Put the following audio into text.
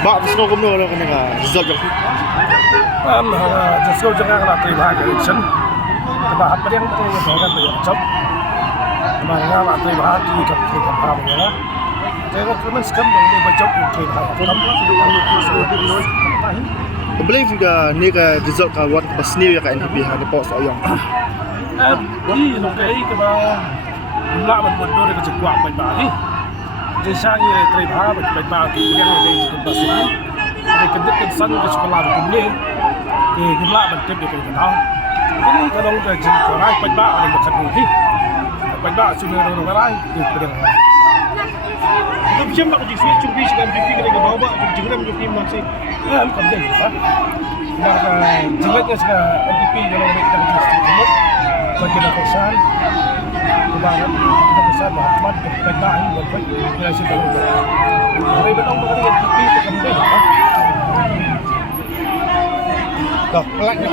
Bak terus kau kumno orang kena result jauh. Just go jangan nak terima election. Sebab apa yang kita kan banyak job. Mana nak terima di kapal mana. Jadi kalau sekarang ini berjob untuk terima. Boleh juga ni ke result kawan ke seni ya ke NPP ada pos oyong. Di lokasi kita nak berbodoh dengan cekuak baik-baik. Jadi saya terima baik-baik yang ada di tempat sini. Ada kedip kesan ke sekolah di sini. Gimana bentuk dia kenal. Ini kalau kita jadi orang baik-baik ada dekat ni. Baik-baik sudah orang lain di pedang. Itu bisa mak jadi switch curi dengan NPP kita ke bawah jadi geram jadi tim masih. Bukan dia. Maka jeleknya sekarang NPP kalau mereka jadi semua bagi kesan kebaran kesan Ahmad kebahan buat relasi baru. Hari betong berarti NPP itu kemudian. Dah, pelan je.